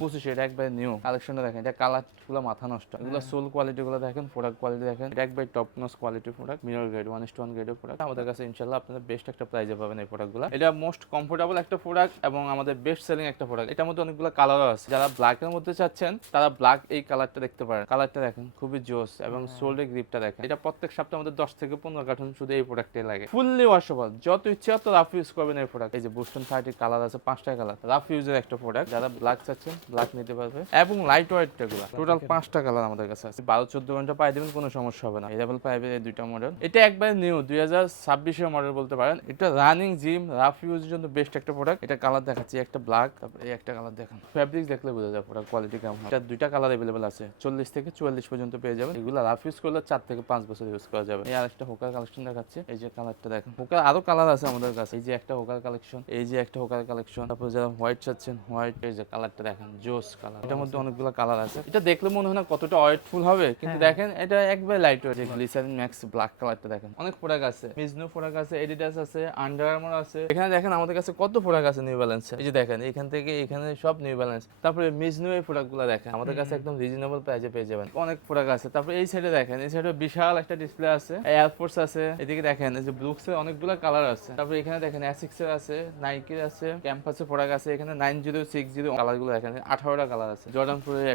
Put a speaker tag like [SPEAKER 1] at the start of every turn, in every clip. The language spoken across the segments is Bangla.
[SPEAKER 1] পঁচিশে এটা একবার নিউ কালেকশনটা দেখেন। এটা কালারগুলো মাথা নষ্ট। এগুলো সোল কোয়ালিটি গুলো দেখেন প্রোডাক্ট কোয়ালিটি দেখেন। এটা একবার top notch quality product mirror grade one to one গ্রেডের প্রোডাক্ট আমাদের কাছে ইনশাল্লাহ আপনারা বেস্ট একটা প্রাইজে পাবেন এই প্রোডাক্টগুলো এটা মোস্ট কমফোর্টেবল একটা প্রোডাক্ট এবং আমাদের বেস্ট সেলিং একটা প্রোডাক্ট এটার মধ্যে অনেকগুলো কালারও আছে। যারা ব্ল্যাক এর মধ্যে চাচ্ছেন তারা ব্ল্যাক এই কালারটা দেখতে পারেন। কালারটা দেখেন খুবই জোস এবং সোল্ডের গ্রিপটা দেখেন। এটা প্রত্যেক সপ্তাহে আমাদের দশ থেকে পনেরো কার্টুন শুধু এই প্রোডাক্টে লাগে। ফুললি ওয়াশেবল যত ইচ্ছে তত রাফ ইউজ করবেন এই প্রোডাক্ট এই যে বুস্টন থার্টি কালার আছে পাঁচটা কালার রাফ ইউজের একটা প্রোডাক্ট যারা ব্ল্যাক চাচ্ছেন ব্ল্যাক নিতে পারবে। এবং লাইট ওয়েটগুলো টোটাল পাঁচটা কালার আমাদের কাছে আছে। বারো চোদ্দ ঘণ্টা পাই দেবেন কোনো সমস্যা হবে না। এলেভেল পাইবে এই দুইটা মডেল এটা একবার নিউ দুই হাজার ছাব্বিশের মডেল বলতে পারেন। এটা রানিং জিম রাফ ইউজের জন্য বেস্ট একটা প্রোডাক্ট এটা কালার দেখাচ্ছি একটা ব্ল্যাক তারপরে এই একটা কালার দেখান। ফ্যাব্রিক দেখলে বোঝা যায় প্রোডাক্ট কোয়ালিটি কেমন এটা দুইটা কালার অ্যাভেলেবেল আছে। চল্লিশ থেকে চুয়াল্লিশ পর্যন্ত পেয়ে যাবেন। এগুলো রাফ ইউজ করলে চার থেকে পাঁচ বছর ইউজ করা যাবে। এই আর একটা হোকার কালেকশন দেখাচ্ছে। এই যে কালারটা দেখেন। হোকার আরও কালার আছে আমাদের কাছে। এই যে একটা হোকার কালেকশন এই যে একটা হোকার কালেকশন তারপর যারা হোয়াইট চাচ্ছেন হোয়াইট এই যে কালারটা দেখেন। জোস কালার। এটার মধ্যে অনেকগুলো কালার আছে। এটা দেখলে মনে হয় না কতটা ওয়েটফুল হবে কিন্তু দেখেন এটা একবার lightweight glycerin max black কালারটা দেখেন অনেক প্রোডাক্ট আছে। মিজনু প্রোডাক্ট আছে এডিডাস আছে আন্ডার আর্মার আছে। এখানে দেখেন আমাদের কাছে কত প্রোডাক্ট আছে নিউ ব্যালেন্স এই যে দেখেন এখান থেকে এখানে সব নিউ ব্যালেন্স তারপরে মিজনু এই প্রোডাক্টগুলো দেখেন আমাদের কাছে একদম রিজনেবল প্রাইসে পেয়ে যাবেন। অনেক প্রোডাক্ট আছে। তারপরে এই সাইডে দেখেন এই সাইডে বিশাল একটা ডিসপ্লে আছে। এয়ারফোর্স আছে। এদিকে দেখেন এই যে ব্লুক্স এর অনেকগুলো কালার আছে। তারপরে এখানে দেখেন অ্যাসিক্স এর আছে নাইকের আছে ক্যাম্পাসের প্রোডাক্ট আছে। এখানে নাইন জিরো সিক্স জিরো কালারগুলো দেখেন। আঠারোটা কালার আছে।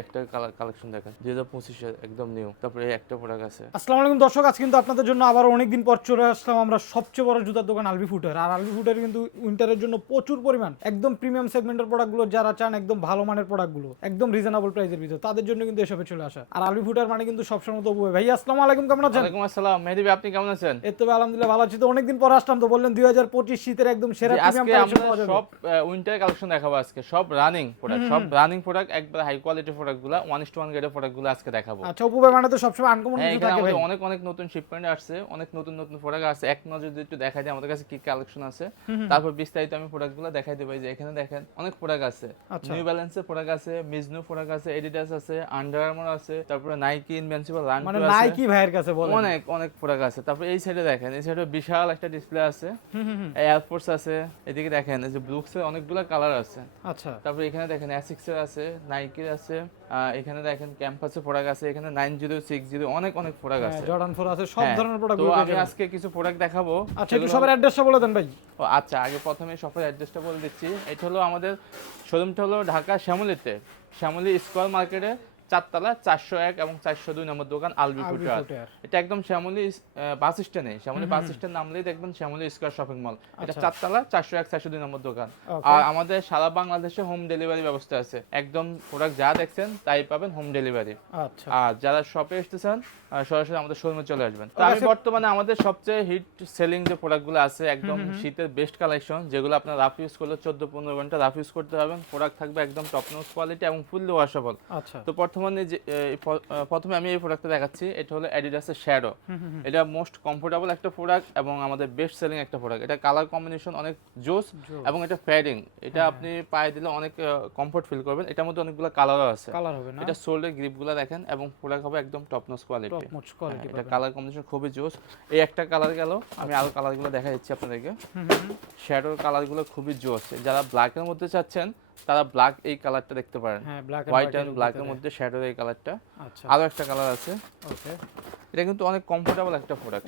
[SPEAKER 1] একটা কালার কালেকশন দেখেন। দুই হাজার পঁচিশে একদম নিউ তারপরে একটা প্রোডাক্ট আছে।
[SPEAKER 2] আসসালামু আলাইকুম দর্শক আজ কিন্তু আপনাদের জন্য আবার অনেকদিন পর চলে আসলাম আমরা সবচেয়ে বড় জুতার দোকান আলবি ফুটার আর আলবি ফুটার কিন্তু উইন্টারের জন্য প্রচুর পরিমাণ একদম প্রিমিয়াম সেগমেন্টের প্রোডাক্টগুলো যারা চান একদম ভালো মানের প্রোডাক্টগুলো একদম রিজনেবল প্রাইসের ভিতর তাদের জন্য কিন্তু এসবে চলে আসা। আর আলবি ফুটার মানে কিন্তু সবসময় তো বই ভাই আসসালামু আলাইকুম কেমন আছেন?
[SPEAKER 1] ওয়ালাইকুম আসসালাম। মেহেদি আপনি কেমন আছেন?
[SPEAKER 2] তো আলহামদুলিল্লাহ ভালো আছি। তো অনেকদিন পর আসলাম তো বললেন দুই হাজার পঁচিশ শীতের একদম সেরা প্রিমিয়াম
[SPEAKER 1] আজকে
[SPEAKER 2] কালেকশন পাওয়া যাবে।
[SPEAKER 1] সব উইন্টার কালেকশন দেখাবো আজকে। সব রানিং প্রোডাক্ট সব রানিং প্রোডাক্ট একবার হাই কোয়ালিটি প্রোডাক্টগুলা ওয়ান ইস টু ওয়ান গ্রেডের প্রোডাক্টগুলো আজকে দেখাবো।
[SPEAKER 2] আচ্ছা উপু ভাই মানে তো সবসময় আনকমন
[SPEAKER 1] হ্যাঁ
[SPEAKER 2] কিছু থাকে ভাই।
[SPEAKER 1] অনেক অনেক নতুন শিপমেন্ট আসছে অনেক নতুন নতুন প্রোডাক্ট আছে এক নজর যদি একটু দেখা যায় আমাদের কাছে কি কালেকশন আছে তারপর বিস্তারিত আমি প্রোডাক্টগুলো দেখাই দেবো। এই যে এখানে দেখেন অনেক প্রোডাক্ট আছে। নিউ ব্যালেন্সের প্রোডাক্ট আছে মিজনু প্রোডাক্ট আছে এডিডাস আছে আন্ডার আর্মার আছে তারপরে নাইকি ইনভেন্সিবল রান
[SPEAKER 2] মানে নাইকি ভাইয়ের কাছে বলেন।
[SPEAKER 1] অনেক অনেক প্রোডাক্ট আছে। তারপর এই সাইডে দেখেন এই সাইডে বিশাল একটা ডিসপ্লে আছে। এয়ারফোর্স আছে এদিকে দেখেন এই যে ব্লুক্স এর অনেকগুলো কালার আছে।
[SPEAKER 2] আচ্ছা।
[SPEAKER 1] তারপরে এখানে দেখেন অ্যাসিক্স এর আছে নাইকির আছে এখানে দেখেন ক্যাম্পাসে প্রোডাক্ট আছে এখানে নাইন জিরো সিক্স জিরো অনেক অনেক প্রোডাক্ট আছে।
[SPEAKER 2] জর্ডান ফোর আছে সব
[SPEAKER 1] হ্যাঁ,
[SPEAKER 2] ধরনের প্রোডাক্ট
[SPEAKER 1] তো আমি আজকে কিছু প্রোডাক্ট দেখাবো।
[SPEAKER 2] আচ্ছা একটু সবার অ্যাড্রেসটা বলে দেন ভাই।
[SPEAKER 1] ও আচ্ছা আগে প্রথমে সবার অ্যাড্রেসটা বলে দিচ্ছি। এটা হলো আমাদের শোরুমটা হলো ঢাকা শ্যামলিতে। শ্যামলি স্কোয়ার মার্কেটে চারতলা চারশো এক এবং চারশো দুই নম্বর দোকান আলবি ফুটওয়ার এটা একদম শ্যামলী বাস স্ট্যান্ডে শ্যামলী বাস স্ট্যান্ড নামলেই দেখবেন শ্যামলী স্কোয়ার শপিং মল এটা
[SPEAKER 2] আচ্ছা।
[SPEAKER 1] চারতলা চারশো এক চারশো দুই নম্বর দোকান। আর আমাদের সারা বাংলাদেশে হোম ডেলিভারি ব্যবস্থা আছে। একদম প্রোডাক্ট যা দেখছেন তাই পাবেন হোম ডেলিভারি
[SPEAKER 2] আচ্ছা।
[SPEAKER 1] আর যারা শপে আহ, সরাসরি আমাদের শোরুমে চলে আসবেন। তো আমি বর্তমানে আমাদের সবচেয়ে হিট সেলিং যে প্রোডাক্টগুলো আছে একদম শীতের বেস্ট কালেকশন যেগুলো আপনার রাফ ইউজ করলে চোদ্দ পনেরো ঘণ্টা রাফ ইউজ করতে পারবেন প্রোডাক্ট থাকবে একদম টপ নোজ কোয়ালিটি এবং ফুললি ওয়াশেবল
[SPEAKER 2] আচ্ছা।
[SPEAKER 1] তো বর্তমানে যে প্রথমে আমি এই প্রোডাক্টটা দেখাচ্ছি এটা হলো অ্যাডিডাসের শ্যাডো এটা মোস্ট কমফোর্টেবল একটা প্রোডাক্ট এবং আমাদের বেস্ট সেলিং একটা প্রোডাক্ট এটা কালার কম্বিনেশন অনেক জোস এবং এটা প্যাডিং এটা আপনি পায়ে দিলে অনেক কমফোর্ট ফিল করবেন। এটার মধ্যে অনেকগুলো কালারও আছে।
[SPEAKER 2] কালার হবে না?
[SPEAKER 1] এটা সোল্ডের গ্রিপগুলো দেখেন এবং প্রোডাক্ট হবে একদম top notch quality
[SPEAKER 2] top notch quality
[SPEAKER 1] এটা কালার কম্বিনেশন খুবই জোস এই একটা কালার গেল আমি আরও কালারগুলো দেখা যাচ্ছে আপনাদেরকে। শ্যাডোর কালারগুলো খুবই জোস যারা ব্ল্যাকের মধ্যে চাচ্ছেন তারা ব্ল্যাক এই কালারটা দেখতে পারেন।
[SPEAKER 2] হ্যাঁ ব্ল্যাক
[SPEAKER 1] হোয়াইট এন্ড ব্ল্যাকের মধ্যে শ্যাডোর এই কালারটা
[SPEAKER 2] আচ্ছা।
[SPEAKER 1] আরও একটা কালার আছে।
[SPEAKER 2] ওকে
[SPEAKER 1] এটা কিন্তু অনেক কমফোর্টেবল একটা প্রোডাক্ট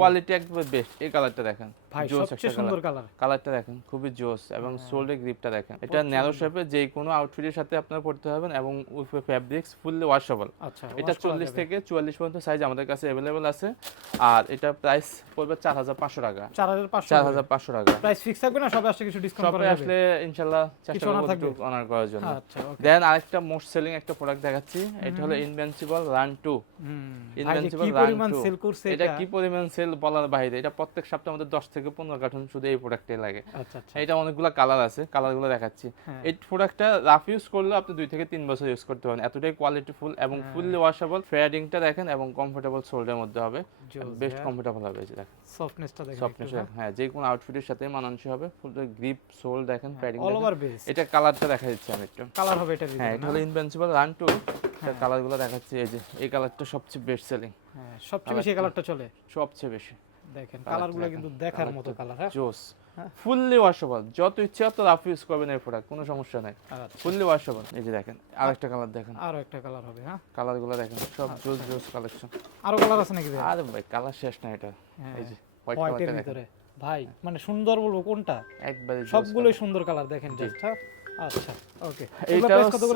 [SPEAKER 1] কোয়ালিটি একদম বেস্ট এই কালারটা দেখেন
[SPEAKER 2] ভাই সবচেয়ে সুন্দর
[SPEAKER 1] কালার
[SPEAKER 2] কালার
[SPEAKER 1] কালারটা দেখেন খুবই জোস এবং
[SPEAKER 2] হ্যাঁ।
[SPEAKER 1] সোল্ডের গ্রিপটা দেখেন। এটা ন্যারো শেপে যে কোনো আউটফিটের সাথে আপনারা পড়তে পারবেন এবং ফ্যাব্রিক্স ফুললি ওয়াশেবল
[SPEAKER 2] আচ্ছা
[SPEAKER 1] এটা চল্লিশ থেকে চুয়াল্লিশ পর্যন্ত সাইজ আমাদের কাছে অ্যাভেলেবল আছে। আর এটা প্রাইস পড়বে চার হাজার পাঁচশো টাকা।
[SPEAKER 2] চার হাজার পাঁচশো
[SPEAKER 1] চার হাজার পাঁচশো টাকা।
[SPEAKER 2] প্রাইস ফিক্স থাকবে না সবে আসলে কিছু ডিসকাউন্ট করা যাবে?
[SPEAKER 1] আসলে ইনশাল্লাহ চেষ্টা করব অনার করার জন্য।
[SPEAKER 2] আচ্ছা
[SPEAKER 1] দেন আরেকটা মোস্ট সেলিং একটা প্রোডাক্ট দেখাচ্ছি। এটা হলো ইনভেন্সিবল রান টু
[SPEAKER 2] ভাই যে
[SPEAKER 1] ইনভেন্সিবল
[SPEAKER 2] কি পরিমাণ সেল করছে
[SPEAKER 1] এটা
[SPEAKER 2] এটা?
[SPEAKER 1] কি পরিমাণ সেল বলার বাইরে? এটা প্রত্যেক সপ্তাহে আমাদের দশ থেকে পনেরো কার্টুন শুধু এই প্রোডাক্টে লাগে।
[SPEAKER 2] আচ্ছা আচ্ছা।
[SPEAKER 1] এটা অনেকগুলো কালার আছে কালারগুলো দেখাচ্ছি।
[SPEAKER 2] হ্যাঁ।
[SPEAKER 1] এই প্রোডাক্টটা রাফ ইউজ করলে আপনি দুই থেকে তিন বছর ইউজ করতে পারেন। এতটাই কোয়ালিটি ফুল এবং
[SPEAKER 2] হ্যাঁ।
[SPEAKER 1] ফুললি ওয়াশেবল ফেয়ারিংটা দেখেন এবং কমফোর্টেবল সোল্ডের মধ্যে হবে। বেস্ট
[SPEAKER 2] হ্যাঁ।
[SPEAKER 1] কমফোর্টেবল হবে দেখেন।
[SPEAKER 2] সফটনেসটা দেখেন
[SPEAKER 1] সফটনেস হ্যাঁ। যে কোনো আউটফিটের সাথে মানানসই হবে। ফুল গ্রিপ সোল দেখেন প্যাডিং
[SPEAKER 2] অল ওভার বেস
[SPEAKER 1] এটা কালারটা দেখা যাচ্ছে আমি একটু।
[SPEAKER 2] কালার হবে এটা
[SPEAKER 1] হ্যাঁ এটা হলো ইনভেন্সিবল রান টু কালারগুলো দেখাচ্ছি এই যে এই কালারটা সবচেয়ে বেস্ট সেলিং
[SPEAKER 2] হ্যাঁ সবচেয়ে বেশি কালারটা চলে।
[SPEAKER 1] সবচেয়ে বেশি।
[SPEAKER 2] দেখেন কালারগুলো কিন্তু দেখার মতো কালার হ্যাঁ।
[SPEAKER 1] জোস।
[SPEAKER 2] হ্যাঁ।
[SPEAKER 1] ফুললি ওয়াশেবল যত ইচ্ছে তত রাফ ইউজ করবেন এই প্রোডাক্ট কোনো সমস্যা নাই।
[SPEAKER 2] আচ্ছা।
[SPEAKER 1] ফুললি ওয়াশেবল এই যে দেখেন আরেকটা কালার দেখেন।
[SPEAKER 2] আরও একটা কালার হবে হ্যাঁ।
[SPEAKER 1] কালারগুলো দেখেন সব
[SPEAKER 2] আচ্ছা।
[SPEAKER 1] জোস জোস কালেকশন
[SPEAKER 2] আরও কালার আছে নাকি ভাই?
[SPEAKER 1] আরে ভাই কালার শেষ না এটা।
[SPEAKER 2] হ্যাঁ
[SPEAKER 1] এই যে হোয়াইট
[SPEAKER 2] হোয়াইটের ভিতরে। ভাই মানে সুন্দর বলব কোনটা?
[SPEAKER 1] একবারে
[SPEAKER 2] সবগুলোই সুন্দর কালার দেখেন জাস্ট হ্যাঁ। আচ্ছা ওকে।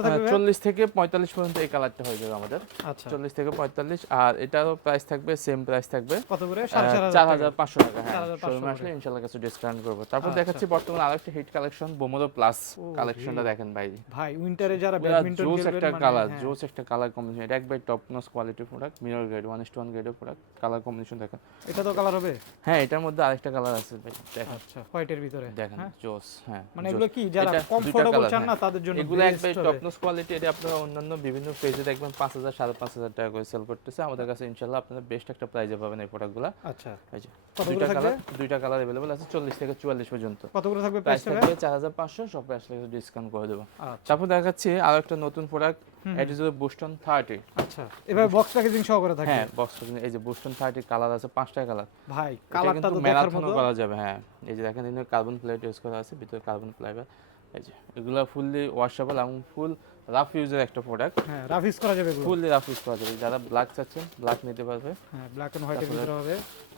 [SPEAKER 2] ভাই?
[SPEAKER 1] চল্লিশ থেকে পঁয়তাল্লিশ পর্যন্ত এই কালারটা হয়ে যাবে আমাদের।
[SPEAKER 2] আচ্ছা।
[SPEAKER 1] চল্লিশ থেকে পঁয়তাল্লিশ আর এটারও প্রাইস থাকবে সেম প্রাইস থাকবে।
[SPEAKER 2] কত করে? সাড়ে চার
[SPEAKER 1] চার
[SPEAKER 2] হাজার
[SPEAKER 1] হাজার পাঁচশো টাকা হ্যাঁ। শোরুমে আসলে ইনশাল্লাহ কিছু ডিসকাউন্ট করব। তারপর
[SPEAKER 2] আচ্ছা।
[SPEAKER 1] দেখাচ্ছি বর্তমানে আরেকটা হিট কালেকশন বোমোরো প্লাস কালেকশনটা দেখেন ভাই।
[SPEAKER 2] ভাই উইন্টারে যারা ব্যাডমিন্টন
[SPEAKER 1] জোস একটা
[SPEAKER 2] মানে,
[SPEAKER 1] কালার
[SPEAKER 2] হ্যাঁ,
[SPEAKER 1] জোস একটা কালার কম্বিনেশন এটা একবার টপ নস কোয়ালিটির product mirror grade one to one গ্রেডের প্রোডাক্ট কালার কম্বিনেশন দেখেন।
[SPEAKER 2] এটা তো কালার হবে?
[SPEAKER 1] হ্যাঁ এটার মধ্যে আরেকটা কালার আছে ভাই দেখেন।
[SPEAKER 2] আচ্ছা হোয়াইটের ভিতরে।
[SPEAKER 1] দেখেন
[SPEAKER 2] হ্যাঁ?
[SPEAKER 1] জোস হ্যাঁ
[SPEAKER 2] মানে এগুলো কি যারা কমফোর্টেবল চান না। তাদের জন্য
[SPEAKER 1] এগুলো একবার। টপনস কোয়ালিটি এটা আপনারা অন্যান্য বিভিন্ন পেজে দেখবেন পাঁচ হাজার সাড়ে পাঁচ হাজার টাকা করে সেল করতেছে। আমাদের কাছে ইনশাল্লাহ আপনারা বেস্ট একটা প্রাইজে পাবেন এই প্রোডাক্টগুলো
[SPEAKER 2] আচ্ছা।
[SPEAKER 1] এই দুইটা কালার দুইটা কালার অ্যাভেলেবল আছে চল্লিশ থেকে চুয়াল্লিশ পর্যন্ত।
[SPEAKER 2] কত করে থাকবে
[SPEAKER 1] প্রাইস থাকবে চার হাজার পাঁচশো সব আসলে ডিসকাউন্ট করে দেবো।
[SPEAKER 2] আচ্ছা।
[SPEAKER 1] তারপর দেখাচ্ছি আরও একটা নতুন প্রোডাক্ট এটি হচ্ছে বুস্টন থার্টি
[SPEAKER 2] আচ্ছা এবার বক্স প্যাকেজিং সহকারে থাকবে?
[SPEAKER 1] হ্যাঁ বক্স এই যে বুস্টন থার্টি কালার আছে পাঁচটা কালার
[SPEAKER 2] ভাই
[SPEAKER 1] কালারটা
[SPEAKER 2] কালারটা তো দেখার মতো।
[SPEAKER 1] করা যাবে হ্যাঁ। এই যে দেখেন এখানে কার্বন প্লেট ইউজ করা আছে ভিতরে কার্বন ফাইবার এই যে এগুলো ফুললি ওয়াশেবল এবং ফুল রাফ ইউজের একটা প্রোডাক্ট
[SPEAKER 2] হ্যাঁ রাফিস করা যাবে এগুলো।
[SPEAKER 1] ফুললি রাফ ইউজ করা যাবে। যারা ব্ল্যাক চাচ্ছেন ব্ল্যাক নিতে পারবে।
[SPEAKER 2] হ্যাঁ ব্ল্যাক এন্ড হোয়াইটের ভিতরে হবে।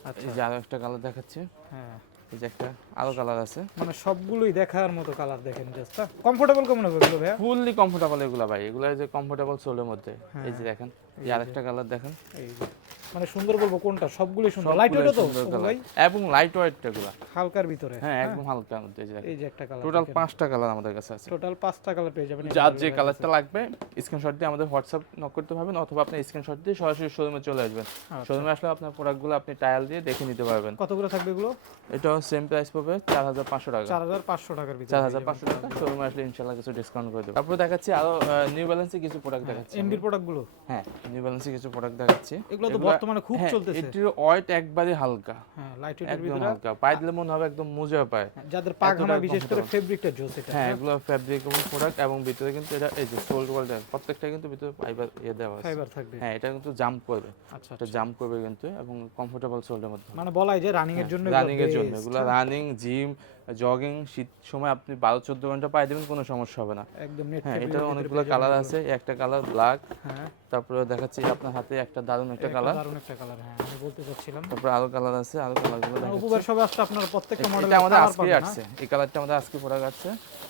[SPEAKER 2] আচ্ছা।
[SPEAKER 1] এই যে আরও একটা কালার দেখাচ্ছি।
[SPEAKER 2] হ্যাঁ।
[SPEAKER 1] এই যে একটা আরও কালার আছে।
[SPEAKER 2] মানে সবগুলোই দেখার মতো কালার দেখেন জাস্ট কমফোর্টেবল কেমন হবে এগুলো ভাইয়া?
[SPEAKER 1] ফুললি কমফোর্টেবল এগুলো ভাই। এগুলো যে কমফোর্টেবল সোলের মধ্যে। এই যে
[SPEAKER 2] হ্যাঁ,
[SPEAKER 1] দেখেন
[SPEAKER 2] এই।
[SPEAKER 1] আরেকটা কালার দেখেন।
[SPEAKER 2] এই যে। মানে সুন্দর বলব কোনটা? সবগুলোই সুন্দর। লাইট ওয়েটও তো। ভাই?
[SPEAKER 1] এবং লাইট ওয়েট এগুলো
[SPEAKER 2] হালকার ভিতরে।
[SPEAKER 1] হ্যাঁ একদম হালকা মধ্যে এই যে
[SPEAKER 2] একটা কালার
[SPEAKER 1] টোটাল পাঁচটা কালার আমাদের কাছে আছে।
[SPEAKER 2] টোটাল পাঁচটা কালার পেয়ে যাবেন
[SPEAKER 1] যার যে কালারটা লাগবে স্ক্রিনশট দিয়ে আমাদের হোয়াটসঅ্যাপ নক করতে পারবেন অথবা আপনি স্ক্রিনশট দিয়ে সরাসরি শোরুমে চলে আসবেন।
[SPEAKER 2] আচ্ছা।
[SPEAKER 1] শোরুমে আসলে আপনার প্রোডাক্টগুলো আপনি টায়াল দিয়ে দেখে নিতে পারবেন।
[SPEAKER 2] কত করে থাকবে এগুলো?
[SPEAKER 1] এটাও সেম প্রাইস পাবে চার হাজার পাঁচশো টাকা।
[SPEAKER 2] চার হাজার পাঁচশো টাকার ভিতরে
[SPEAKER 1] চার হাজার পাঁচশো টাকা শোরুমে আসলে ইনশাল্লাহ কিছু ডিসকাউন্ট করে দেবো। তারপর দেখাচ্ছি আরও নিউ ব্যালেন্সে কিছু প্রোডাক্ট দেখাচ্ছি
[SPEAKER 2] এনডির প্রোডাক্টগুলো
[SPEAKER 1] হ্যাঁ নিউ ব্যালেন্সে কিছু প্রোডাক্ট দেখাচ্ছি।
[SPEAKER 2] এগুলো তো বর্তমানে খুব
[SPEAKER 1] হ্যাঁ,
[SPEAKER 2] চলতেছে।
[SPEAKER 1] এটির ওয়েট একবারে হালকা।
[SPEAKER 2] হ্যাঁ লাইট ওয়েটের ভিতরে
[SPEAKER 1] হালকা। পায়ে দিলে মনে হবে একদম মুজা পায়।
[SPEAKER 2] হ্যাঁ, যাদের পা ঘামা বিশেষ করে ফেব্রিকটা জোস এটা
[SPEAKER 1] হ্যাঁ এগুলো ফ্যাব্রিকেবল প্রোডাক্ট এবং ভিতরে কিন্তু এটা এই যে সোল্ড ওয়ার্ল্ড প্রত্যেকটা কিন্তু ভিতরে ফাইবার ইয়ে দেওয়া আছে।
[SPEAKER 2] ফাইবার থাকবে।
[SPEAKER 1] হ্যাঁ এটা কিন্তু জাম্প করবে।
[SPEAKER 2] আচ্ছা
[SPEAKER 1] এটা জাম্প করবে কিন্তু এবং কমফোর্টেবল সোল্ডের মধ্যে।
[SPEAKER 2] মানে বলাই যে রানিং এর জন্য
[SPEAKER 1] রানিং এর জন্য। এগুলো রানিং জিম জগিং শীত সময় আপনি বারো চোদ্দ ঘণ্টা পাই দেবেন কোনো সমস্যা হবে না।
[SPEAKER 2] একদম
[SPEAKER 1] হ্যাঁ এটার অনেকগুলো কালার আছে একটা কালার ব্ল্যাক
[SPEAKER 2] হ্যাঁ।
[SPEAKER 1] তারপরে দেখাচ্ছি আপনার হাতে একটা দারুণ একটা কালার
[SPEAKER 2] দারুণ একটা কালার হ্যাঁ আমি বলতে চাচ্ছিলাম।
[SPEAKER 1] তারপরে আরও কালার আছে আরও কালারগুলো দেখাচ্ছি।
[SPEAKER 2] উপকার সবে আসলে আপনারা প্রত্যেকটা মডেল
[SPEAKER 1] এটা আমাদের আজকে আসছে এই কালারটা আমাদের আজকে প্রোডাক্ট আসছে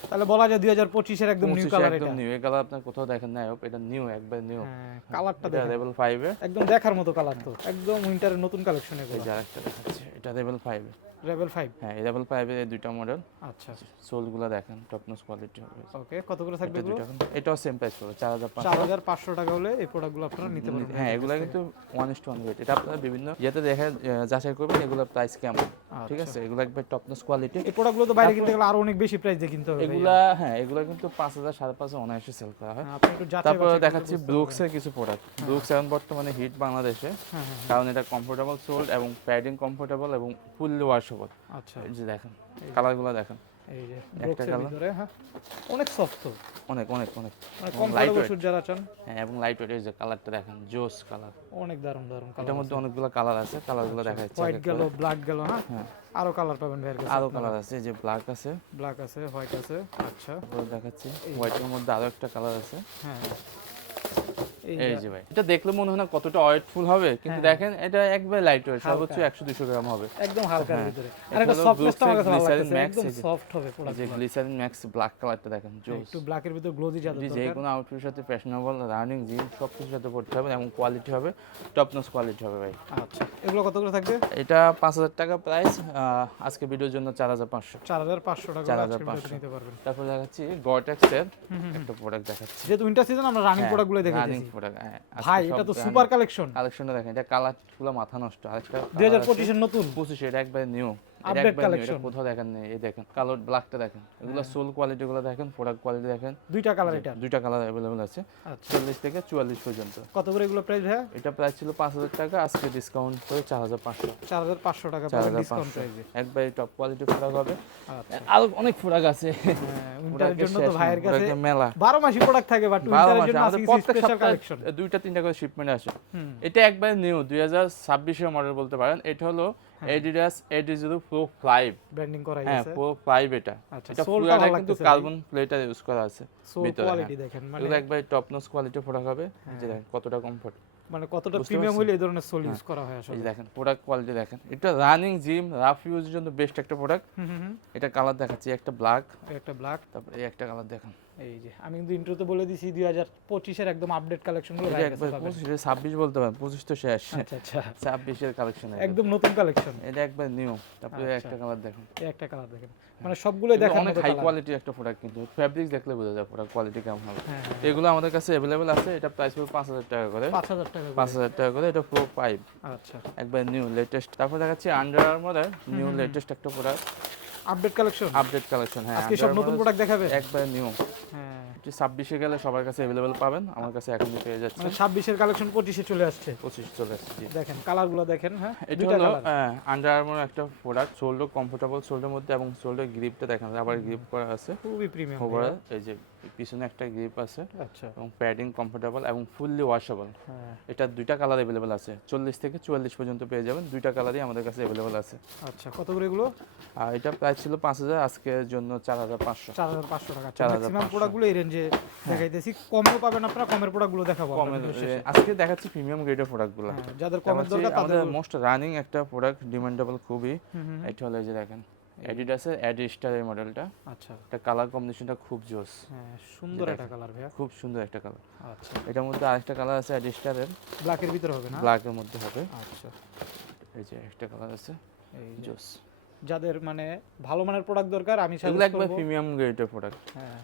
[SPEAKER 2] তাহলে বলা যায় দুই হাজার পঁচিশের একদম নিউ
[SPEAKER 1] 25
[SPEAKER 2] কালার
[SPEAKER 1] একদম নিউ এই কালার আপনার কোথাও দেখেন নাই এটা নিউ একবার নিউ
[SPEAKER 2] হ্যাঁ কালারটা দেখেন।
[SPEAKER 1] লেভেল ফাইভে
[SPEAKER 2] একদম দেখার মতো কালার তো একদম উইন্টারের নতুন কালেকশন
[SPEAKER 1] এই যে আরেকটা দেখাচ্ছি এটা লেভেল ফাইভে
[SPEAKER 2] লেভেল ফাইভ
[SPEAKER 1] হ্যাঁ এই রেভেল ফাইভের এই দুইটা মডেল
[SPEAKER 2] আচ্ছা।
[SPEAKER 1] সোলগুলো দেখেন টপনস কোয়ালিটি হবে।
[SPEAKER 2] ওকে কতগুলো করে থাকবে
[SPEAKER 1] এটা
[SPEAKER 2] এগুলো?
[SPEAKER 1] এটাও সেম প্রাইস পড়বে চার হাজার
[SPEAKER 2] চার হাজার পাঁচশো টাকা হলে এই প্রোডাক্টগুলো আপনারা নিতে পারবেন।
[SPEAKER 1] হ্যাঁ এগুলো কিন্তু one is to one rate এটা আপনারা বিভিন্ন যেটা দেখে যাচাই করবেন এগুলোর প্রাইস কেমন। ঠিক আছে? এগুলো একবার টপনস কোয়ালিটি
[SPEAKER 2] এই প্রোডাক্টগুলো তো বাইরে কিনতে গেলে আরও অনেক বেশি প্রাইস দিয়ে কিনতে হবে
[SPEAKER 1] এগুলো হ্যাঁ এগুলো কিন্তু পাঁচ হাজার সাড়ে পাঁচ হাজার অনায়াসে সেল করা হয়।
[SPEAKER 2] তারপর আপনি একটু যাচাই
[SPEAKER 1] তারপরে দেখাচ্ছি
[SPEAKER 2] ব্লুক্স
[SPEAKER 1] এর কিছু প্রোডাক্ট ব্লুক্স এখন বর্তমানে হিট বাংলাদেশে
[SPEAKER 2] হ্যাঁ হ্যাঁ
[SPEAKER 1] কারণ এটা কমফোর্টেবল সোল এবং প্যাডিং কমফোর্টেবল এবং ফুললি ওয়াশেবল
[SPEAKER 2] আচ্ছা।
[SPEAKER 1] এই যে দেখেন কালারগুলো দেখেন।
[SPEAKER 2] এই যে
[SPEAKER 1] একটা
[SPEAKER 2] ভিতরে হ্যাঁ? অনেক সফট তো।
[SPEAKER 1] অনেক অনেক অনেক।
[SPEAKER 2] শুট যারা চান?
[SPEAKER 1] হ্যাঁ এবং লাইট ওয়েট এই যে কালারটা দেখেন জোস কালার
[SPEAKER 2] অনেক দারুণ দারুণ কালার
[SPEAKER 1] এটার মধ্যে অনেকগুলো কালার আছে কালারগুলো দেখা যাচ্ছে
[SPEAKER 2] হোয়াইট গেল ব্ল্যাক গেল হ্যাঁ?
[SPEAKER 1] হ্যাঁ।
[SPEAKER 2] আরও কালার পাবেন ভাইয়ের কাছে
[SPEAKER 1] আরও কালার আছে এই যে ব্ল্যাক আছে।
[SPEAKER 2] ব্ল্যাক আছে হোয়াইট আছে আচ্ছা।
[SPEAKER 1] দেখাচ্ছি হোয়াইটের মধ্যে আরও একটা কালার আছে।
[SPEAKER 2] হ্যাঁ। এই যে-
[SPEAKER 1] ভাই। এটা দেখলে মনে হয় না কতটা ওয়েটফুল হবে কিন্তু
[SPEAKER 2] হ্যাঁ।
[SPEAKER 1] দেখেন এটা একবার লাইট ওয়েট সর্বোচ্চ একশো দুশো গ্রাম হবে।
[SPEAKER 2] একদম হালকার
[SPEAKER 1] হ্যাঁ।
[SPEAKER 2] ভিতরে। আর একটা সফটনেসটা আমার কাছে ভালো লাগছে একদম সফট হবে
[SPEAKER 1] এই যে গ্লিসারিন ম্যাক্স ব্ল্যাক কালারটা দেখেন জোস
[SPEAKER 2] একটু ব্ল্যাকের ভিতর গ্লোজি যাদের
[SPEAKER 1] যে যে কোনো আউটফিটের সাথে ফ্যাশনেবল রানিং জিম সব কিছুর সাথে পড়তে হবে এবং কোয়ালিটি হবে টপ নস কোয়ালিটি হবে ভাই।
[SPEAKER 2] আচ্ছা এগুলো কত করে থাকবে?
[SPEAKER 1] এটা পাঁচ হাজার টাকা প্রাইস আজকে ভিডিওর জন্য চার হাজার পাঁচশো।
[SPEAKER 2] চার হাজার পাঁচশো টাকা করে আজকের
[SPEAKER 1] 4500
[SPEAKER 2] ভিডিওতে নিতে পারবেন।
[SPEAKER 1] তারপর দেখাচ্ছি
[SPEAKER 2] হুম,
[SPEAKER 1] একটা প্রোডাক্ট দেখাচ্ছি।
[SPEAKER 2] যেহেতু উইন্টার সিজন আমরা রানিং প্রোডাক্টগুলো দেখে
[SPEAKER 1] রানিং হ্যাঁ
[SPEAKER 2] ভাই এটা তো সুপার কালেকশন
[SPEAKER 1] কালেকশনটা দেখেন এটা কালার ফুলা মাথা নষ্ট আরেকটা
[SPEAKER 2] দুই হাজার পঁচিশের নতুন।
[SPEAKER 1] পঁচিশে এটা একবার নিউ
[SPEAKER 2] Update collection।
[SPEAKER 1] কোথাও দেখেন নেই এই দেখেন কালো ব্ল্যাকটা দেখেন। এগুলো সোল কোয়ালিটি গুলো দেখেন প্রোডাক্ট কোয়ালিটি দেখেন।
[SPEAKER 2] দুইটা কালার এটা।
[SPEAKER 1] দুইটা কালার অ্যাভেলেবল আছে।
[SPEAKER 2] আচ্ছা।
[SPEAKER 1] চল্লিশ থেকে চুয়াল্লিশ পর্যন্ত।
[SPEAKER 2] কত করে এগুলো প্রাইস
[SPEAKER 1] এটা প্রাইস ছিল পাঁচ হাজার টাকা আজকে ডিসকাউন্ট করে চার হাজার পাঁচশো।
[SPEAKER 2] চার হাজার পাঁচশো টাকা
[SPEAKER 1] চার হাজার
[SPEAKER 2] ডিসকাউন্ট
[SPEAKER 1] পাঁচশো।
[SPEAKER 2] প্রাইসে
[SPEAKER 1] একবার টপ কোয়ালিটি প্রোডাক্ট হবে।
[SPEAKER 2] আচ্ছা।
[SPEAKER 1] আরও অনেক প্রোডাক্ট আছে।
[SPEAKER 2] উইন্টারের
[SPEAKER 1] Product-এর
[SPEAKER 2] জন্য তো ভাইয়ের কাছে
[SPEAKER 1] মেলা।
[SPEAKER 2] বারো মাসি প্রোডাক্ট থাকে বাট উইন্টারের জন্য আছে
[SPEAKER 1] প্রত্যেক
[SPEAKER 2] কালেকশন
[SPEAKER 1] দুইটা তিনটা করে শিপমেন্ট আসে।
[SPEAKER 2] হুম।
[SPEAKER 1] এটা একবার নিউ দুই হাজার ছাব্বিশের মডেল বলতে পারেন। এটা হলো Adidas Adizero pro five
[SPEAKER 2] branding করা
[SPEAKER 1] হ্যাঁ প্রো ফাইভ এটা।
[SPEAKER 2] আচ্ছা,
[SPEAKER 1] এটা পুরোটা কিন্তু কার্বন প্লেটার ইউজ করা আছে
[SPEAKER 2] কোয়ালিটি
[SPEAKER 1] হ্যাঁ।
[SPEAKER 2] দেখেন মানে
[SPEAKER 1] একবার টপ নস কোয়ালিটি প্রোডাক্ট হবে।
[SPEAKER 2] হ্যাঁ।
[SPEAKER 1] কতটা কমফোর্ট
[SPEAKER 2] মানে কতটা প্রিমিয়াম? হলে এই ধরনের সোল
[SPEAKER 1] হ্যাঁ।
[SPEAKER 2] ইউজ করা হয় আসলে।
[SPEAKER 1] দেখেন প্রোডাক্ট কোয়ালিটি দেখেন। এটা রানিং জিম রাফ ইউজের জন্য বেস্ট একটা প্রোডাক্ট। এটা কালার দেখাচ্ছি একটা ব্ল্যাক
[SPEAKER 2] একটা ব্ল্যাক
[SPEAKER 1] তারপরে এই একটা কালার দেখেন।
[SPEAKER 2] এই যে আমি কিন্তু ইন্ট্রোতে বলে দিছি দুই হাজার পঁচিশের একদম আপডেট কালেকশনগুলো
[SPEAKER 1] এটা
[SPEAKER 2] বাইরে
[SPEAKER 1] একবার
[SPEAKER 2] পাবেন
[SPEAKER 1] পঁচিশ ছাব্বিশ বলতে পারেন পঁচিশ তো শেষ।
[SPEAKER 2] আচ্ছা আচ্ছা।
[SPEAKER 1] ছাব্বিশের কালেকশন
[SPEAKER 2] একদম নতুন কালেকশন
[SPEAKER 1] এটা একবার নিউ তারপরে
[SPEAKER 2] আচ্ছা।
[SPEAKER 1] একটা কালার দেখেন।
[SPEAKER 2] একটা কালার দেখেন। মানে সবগুলোই
[SPEAKER 1] এগুলো
[SPEAKER 2] দেখার
[SPEAKER 1] অনেক হাই। কোয়ালিটির একটা প্রোডাক্ট কিন্তু ফ্যাব্রিক দেখলে বোঝা যায় প্রোডাক্ট কোয়ালিটি কেমন হবে।
[SPEAKER 2] হ্যাঁ হ্যাঁ।
[SPEAKER 1] এগুলো আমাদের কাছে অ্যাভেলেবেল আছে এটা প্রাইস পড়বে পাঁচ হাজার টাকা করে।
[SPEAKER 2] পাঁচ হাজার টাকা
[SPEAKER 1] পাঁচ হাজার টাকা করে এটা প্রো ফাইভ
[SPEAKER 2] আচ্ছা।
[SPEAKER 1] একবার নিউ লেটেস্ট তারপর দেখাচ্ছি আন্ডার আর্মারের নিউ লেটেস্ট একটা product
[SPEAKER 2] update collection?
[SPEAKER 1] Update collection হ্যাঁ
[SPEAKER 2] আজকে সব নতুন প্রোডাক্ট দেখাবে?
[SPEAKER 1] একবার নিউ
[SPEAKER 2] হ্যাঁ।
[SPEAKER 1] এটি ছাব্বিশে গেলে সবার কাছে অ্যাভেলেবেল পাবেন। আমার কাছে এখন পেয়ে যাচ্ছে
[SPEAKER 2] মানে ছাব্বিশের কালেকশন পঁচিশে চলে আসছে।
[SPEAKER 1] পঁচিশ চলে আসছে
[SPEAKER 2] দেখেন কালারগুলো দেখেন হ্যাঁ?
[SPEAKER 1] এটা হলো আন্ডার আর্মার একটা প্রোডাক্ট শোল্ডার কমফোর্টেবল শোল্ডার মধ্যে এবং শোল্ডার গ্রিপটা দেখেন আবার গ্রিপ করা আছে।
[SPEAKER 2] খুবই প্রিমিয়াম
[SPEAKER 1] ওভারঅল এই যে পিছনে একটা গ্রিপ আছে
[SPEAKER 2] আচ্ছা।
[SPEAKER 1] এবং প্যাডিং কমফোর্টেবল এবং ফুললি ওয়াশেবল
[SPEAKER 2] হ্যাঁ।
[SPEAKER 1] এটা দুইটা কালার অ্যাভেলেবেল আছে। চল্লিশ থেকে চুয়াল্লিশ পর্যন্ত পেয়ে যাবেন। দুইটা কালারই আমাদের কাছে অ্যাভেলেবেল আছে।
[SPEAKER 2] আচ্ছা কত করে এগুলো?
[SPEAKER 1] আর এটা প্রাইস ছিল পাঁচ হাজার আজকের জন্য চার হাজার পাঁচশো।
[SPEAKER 2] চার হাজার পাঁচশো টাকা।
[SPEAKER 1] 4500
[SPEAKER 2] ম্যাক্সিমাম প্রোডাক্টগুলো এই রেঞ্জে দেখাইতেছি কমেও পাবেন আপনারা কমের প্রোডাক্টগুলো দেখাবো
[SPEAKER 1] আজকে দেখাচ্ছি প্রিমিয়াম গ্রেডের প্রোডাক্টগুলো
[SPEAKER 2] হ্যাঁ, যাদের কমের দরকার তাদের
[SPEAKER 1] মোস্ট রানিং একটা প্রোডাক্ট ডিমান্ডেবল খুবই। এটা হলো যে দেখেন অ্যাডিডাসের অ্যাডি স্টারের মডেলটা
[SPEAKER 2] আচ্ছা।
[SPEAKER 1] এটা কালার কম্বিনেশনটা খুব জোস।
[SPEAKER 2] হ্যাঁ সুন্দর একটা কালার ভাইয়া।
[SPEAKER 1] খুব সুন্দর একটা কালার
[SPEAKER 2] আচ্ছা।
[SPEAKER 1] এটার মধ্যে আরেকটা কালার আছে অ্যাডি স্টারের
[SPEAKER 2] ব্ল্যাকের ভিতরে হবে না?
[SPEAKER 1] ব্ল্যাকের মধ্যে হবে।
[SPEAKER 2] আচ্ছা।
[SPEAKER 1] এই যে একটা কালার আছে
[SPEAKER 2] এই
[SPEAKER 1] জোস।
[SPEAKER 2] যাদের মানে ভালো মানের প্রোডাক্ট দরকার আমি সাজেস্ট করব।
[SPEAKER 1] প্রিমিয়াম গ্রেডের প্রোডাক্ট
[SPEAKER 2] হ্যাঁ।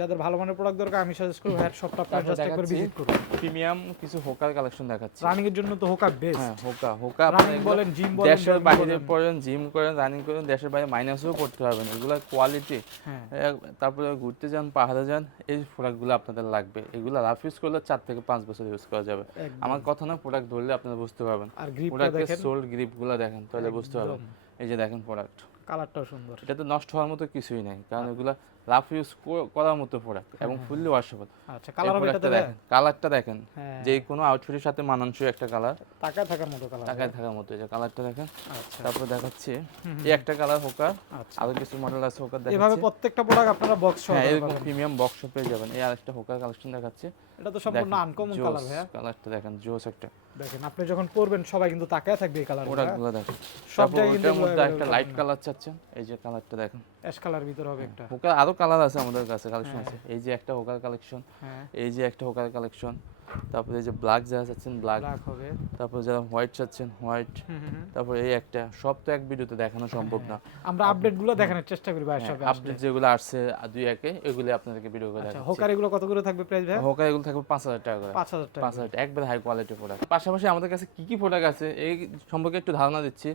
[SPEAKER 2] যাদের ভালো মানের প্রোডাক্ট দরকার আমি সাজেস্ট করব হ্যাঁ শপটা আপনারা জাস্ট একবার ভিজিট করুন।
[SPEAKER 1] প্রিমিয়াম কিছু হোকার কালেকশন দেখাচ্ছি।
[SPEAKER 2] রানিং এর জন্য তো হোকা বেস্ট
[SPEAKER 1] হ্যাঁ হোকা হোকা
[SPEAKER 2] রানিং বলেন জিম বলেন
[SPEAKER 1] দেশের বাইরে পড়েন জিম করেন রানিং করেন দেশের বাইরে মাইনাসও করতে পারবেন। এগুলো কোয়ালিটি
[SPEAKER 2] হ্যাঁ।
[SPEAKER 1] তারপরে ঘুরতে যান পাহাড়ে যান এই প্রোডাক্টগুলো আপনাদের লাগবে। এগুলো রাফ ইউজ করলে চার থেকে পাঁচ বছর ইউজ করা যাবে। আমার কথা না প্রোডাক্ট ধরলে আপনারা বুঝতে পারবেন।
[SPEAKER 2] আর গ্রিপটা দেখেন।
[SPEAKER 1] সোল্ড গ্রিপগুলো দেখেন তাহলে বুঝতে পারবেন। এই যে দেখেন প্রোডাক্ট
[SPEAKER 2] কালারটাও সুন্দর।
[SPEAKER 1] এটাতে নষ্ট হওয়ার মতো কিছুই নাই কারণ এগুলো রাফ ইউজ করার মতো প্রোডাক্ট এবং ফুললি ওয়াশেবল
[SPEAKER 2] আচ্ছা কালার হবে
[SPEAKER 1] দেখেন কালারটা দেখেন
[SPEAKER 2] হ্যাঁ।
[SPEAKER 1] যে কোনো আউটফিটের সাথে মানানসই একটা কালার
[SPEAKER 2] টাকা থাকার মতো কালার
[SPEAKER 1] টাকায় থাকার মতো এই যে কালারটা দেখেন।
[SPEAKER 2] আচ্ছা।
[SPEAKER 1] তারপর দেখাচ্ছি এই একটা কালার হোকার
[SPEAKER 2] আচ্ছা।
[SPEAKER 1] আরও কিছু মডেল আছে হোকার
[SPEAKER 2] এভাবে প্রত্যেকটা প্রোডাক্ট আপনারা বক্স
[SPEAKER 1] হ্যাঁ এরকম প্রিমিয়াম বক্স পেয়ে যাবেন। এই আরেকটা হোকার কালেকশন দেখাচ্ছি।
[SPEAKER 2] এটা তো সম্পূর্ণ আনকমন কালার ভাইয়া।
[SPEAKER 1] কালারটা দেখেন জোস একটা।
[SPEAKER 2] দেখেন আপনি যখন পরবেন সবাই কিন্তু তাকায় থাকবে এই কালার
[SPEAKER 1] প্রোডাক্টগুলো দেখেন।
[SPEAKER 2] সব জায়গায়
[SPEAKER 1] মধ্যে একটা লাইট কালার চাচ্ছেন। এই যে কালারটা দেখেন।
[SPEAKER 2] অ্যাশ কালার ভিতর হবে একটা।
[SPEAKER 1] হোকার আরও কালার আছে আমাদের কাছে কালেকশন আছে। এই যে একটা হোকার কালেকশন
[SPEAKER 2] হ্যাঁ।
[SPEAKER 1] এই যে একটা হোকার কালেকশন তারপরে এই যে ব্ল্যাক যারা চাচ্ছেন ব্ল্যাক
[SPEAKER 2] হবে।
[SPEAKER 1] তারপর যারা হোয়াইট চাচ্ছেন হোয়াইট। তারপর এই একটা সব তো এক ভিডিওতে দেখানো সম্ভব না।
[SPEAKER 2] আমরা আপডেটগুলো দেখানোর চেষ্টা করি ভাই সবে
[SPEAKER 1] আপডেট যেগুলো আসছে দুই একে এগুলি আপনাদেরকে ভিডিও করে
[SPEAKER 2] আচ্ছা হোকার এগুলো কত করে থাকবে প্রাইস ভাই
[SPEAKER 1] হোকার এগুলো থাকবে পাঁচ হাজার টাকা করে।
[SPEAKER 2] পাঁচ হাজার টাকা
[SPEAKER 1] পাঁচ হাজার টাকা, একবার হাই কোয়ালিটি প্রোডাক্ট পাশাপাশি আমাদের কাছে কি কি প্রোডাক্ট আছে এই সম্পর্কে একটু ধারণা দিচ্ছি।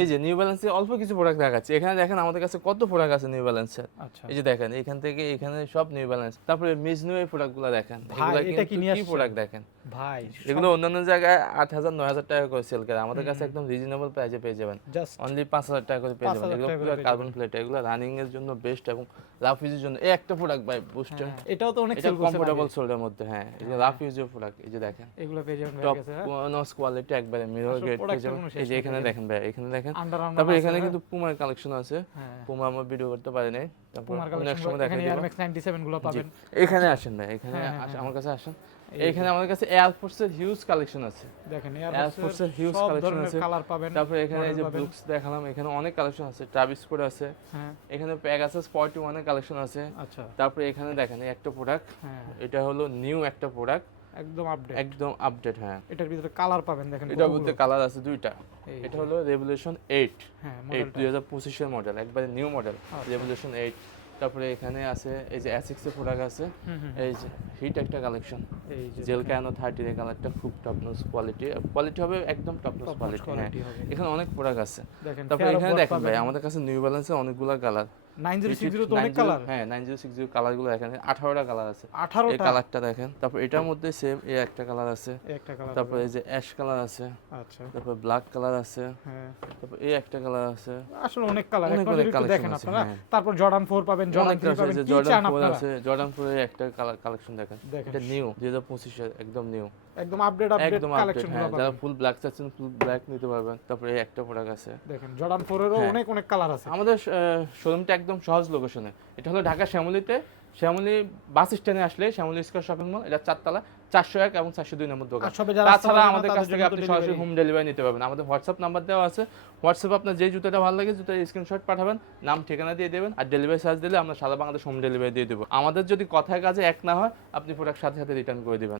[SPEAKER 1] এই যে নিউ ব্যালেন্সে অল্প কিছু প্রোডাক্ট দেখাচ্ছি। এখানে দেখেন আমাদের কাছে কত প্রোডাক্ট আছে নিউ ব্যালেন্সের
[SPEAKER 2] আচ্ছা।
[SPEAKER 1] এই যে দেখেন এখান থেকে এখানে সব নিউ ব্যালেন্স তারপরে মিজনু এই প্রোডাক্টগুলো দেখেন। এগুলো
[SPEAKER 2] এটা কি নিয়ে?
[SPEAKER 1] প্রোডাক্ট দেখেন।
[SPEAKER 2] ভাই
[SPEAKER 1] এগুলো অন্যান্য জায়গায় আট হাজার নয় হাজার টাকা করে সেল করে। আমাদের কাছে একদম রিজনেবল প্রাইসে পেয়ে যাবেন। অনলি পাঁচ হাজার টাকা করে পেয়ে যাবেন। এগুলো পুরো কার্বন প্লেট এগুলো রানিং এর জন্য বেস্ট এবং রাফ ইউজের জন্য। এই একটা প্রোডাক্ট ভাই বুস্টার
[SPEAKER 2] এটাও তো অনেক
[SPEAKER 1] কমফোর্টেবল সোল্ডার মধ্যে হ্যাঁ। এগুলো রাফ ইউজের প্রোডাক্ট এই যে দেখেন।
[SPEAKER 2] এগুলো পেয়ে যাবেন ভাই
[SPEAKER 1] টপ
[SPEAKER 2] কাছে হ্যাঁ
[SPEAKER 1] নস কোয়ালিটি একবারে মিরর গ্রেড পেয়ে যাবেন। এই যে এখানে দেখেন ভাই এখানে দেখেন। তারপর এখানে কিন্তু পুমার কালেকশন আছে।
[SPEAKER 2] হ্যাঁ।
[SPEAKER 1] পুমা আমার ভিডিও করতে পারি নাই। তারপর
[SPEAKER 2] কালেকশন
[SPEAKER 1] সময় দেখা
[SPEAKER 2] এখানে
[SPEAKER 1] দিব।
[SPEAKER 2] 97 গুলো পাবেন।
[SPEAKER 1] এখানে আসেন ভাই এখানে
[SPEAKER 2] হ্যাঁ, হ্যাঁ, হ্যাঁ।
[SPEAKER 1] আমার কাছে আসেন। এখানে আমাদের কাছে এয়ারফোর্সের হিউজ কালেকশন আছে।
[SPEAKER 2] দেখেন এয়ার
[SPEAKER 1] এর huge
[SPEAKER 2] সব
[SPEAKER 1] আছে।
[SPEAKER 2] কালার পাবেন
[SPEAKER 1] তারপরে এখানে এই যে। ব্লুক্স দেখালাম এখানে অনেক কালেকশন আছে। ট্রাভিস করে আছে।
[SPEAKER 2] হ্যাঁ।
[SPEAKER 1] এখানে প্যাগাসাস 41 এর কালেকশন আছে।
[SPEAKER 2] আচ্ছা।
[SPEAKER 1] তারপরে এখানে দেখেন এই একটা প্রোডাক্ট
[SPEAKER 2] হ্যাঁ।
[SPEAKER 1] এটা হলো নিউ একটা প্রোডাক্ট
[SPEAKER 2] একদম আপডেট
[SPEAKER 1] একদম আপডেট হ্যাঁ।
[SPEAKER 2] এটার ভিতরে কালার পাবেন দেখেন
[SPEAKER 1] এটার। মধ্যে কালার আছে দুইটা। এটা হলো রেভলিউশন এইট
[SPEAKER 2] হ্যাঁ
[SPEAKER 1] এইট
[SPEAKER 2] মডেলটা
[SPEAKER 1] দুই হাজার পঁচিশের মডেল একবারে নিউ মডেল। রেভলিউশন এইট তারপরে এখানে আছে এই যে অ্যাসিক্স এর প্রোডাক্ট আছে এই যে হিট একটা কালেকশন
[SPEAKER 2] এই যে
[SPEAKER 1] জেল ক্যানো থার্টির এই কালারটা খুব টপ নোজ কোয়ালিটি কোয়ালিটি হবে একদম টপ নোজ কোয়ালিটি
[SPEAKER 2] হবে।
[SPEAKER 1] এখানে অনেক প্রোডাক্ট আছে।
[SPEAKER 2] দেখেন
[SPEAKER 1] তারপরে এখানে দেখেন ভাই আমাদের কাছে নিউ ব্যালেন্সের অনেকগুলো কালার
[SPEAKER 2] তো অনেক কালার
[SPEAKER 1] হ্যাঁ কালারগুলো কালার আছে। এই কালারটা দেখেন তারপর এটার মধ্যে সেম এই একটা কালার আছে।
[SPEAKER 2] একটা কালার
[SPEAKER 1] তারপর এই যে অ্যাশ কালার আছে।
[SPEAKER 2] আচ্ছা।
[SPEAKER 1] তারপর ব্ল্যাক কালার আছে।
[SPEAKER 2] হ্যাঁ।
[SPEAKER 1] তারপর এই একটা কালার আছে।
[SPEAKER 2] আসলে অনেক কালার দেখেন আপনারা।
[SPEAKER 1] হ্যাঁ।
[SPEAKER 2] তারপর জর্ডান ফোর পাবেন জর্ডান
[SPEAKER 1] অনেক আছে
[SPEAKER 2] পাবেন।
[SPEAKER 1] জর্ডান
[SPEAKER 2] চান
[SPEAKER 1] আছে জর্ডান ফোরের একটা কালার কালেকশন দেখেন। এটা নিউ একদম নিউ
[SPEAKER 2] একদম আপডেট আপডেট কালেকশনগুলো
[SPEAKER 1] যারা ফুল ব্ল্যাক চাচ্ছেন ফুল ব্ল্যাক নিতে পারবেন। তারপরে এই একটা প্রোডাক্ট আছে।
[SPEAKER 2] দেখেন জর্ডান ফোরেরও
[SPEAKER 1] হ্যাঁ।
[SPEAKER 2] অনেক অনেক কালার আছে।
[SPEAKER 1] আমাদের শোরুমটা একদম সহজ লোকেশনে এটা হলো ঢাকা শ্যামলীতে। শ্যামলী বাস স্ট্যান্ডে আসলে শ্যামলী স্কোয়ার শপিং মল এটা চারতলা চারশো এক এবং চারশো দুই নম্বর দোকান।
[SPEAKER 2] আর সবে যারা
[SPEAKER 1] তাছাড়া আমাদের কাছ থেকে আপনি সরাসরি হোম ডেলিভারি নিতে পারবেন। আমাদের হোয়াটসঅ্যাপ নাম্বার দেওয়া আছে। হোয়াটসঅ্যাপ আপনার যে জুতোটা ভালো লাগে জুতোর স্ক্রিনশট পাঠাবেন নাম ঠিকানা দিয়ে দেবেন আর ডেলিভারি চার্জ দিলে আমরা সারা বাংলাদেশ হোম ডেলিভারি দিয়ে দেবো। আমাদের যদি কথায় কাজে এক না হয় আপনি প্রোডাক্ট সাথে সাথে রিটার্ন করে দিবেন।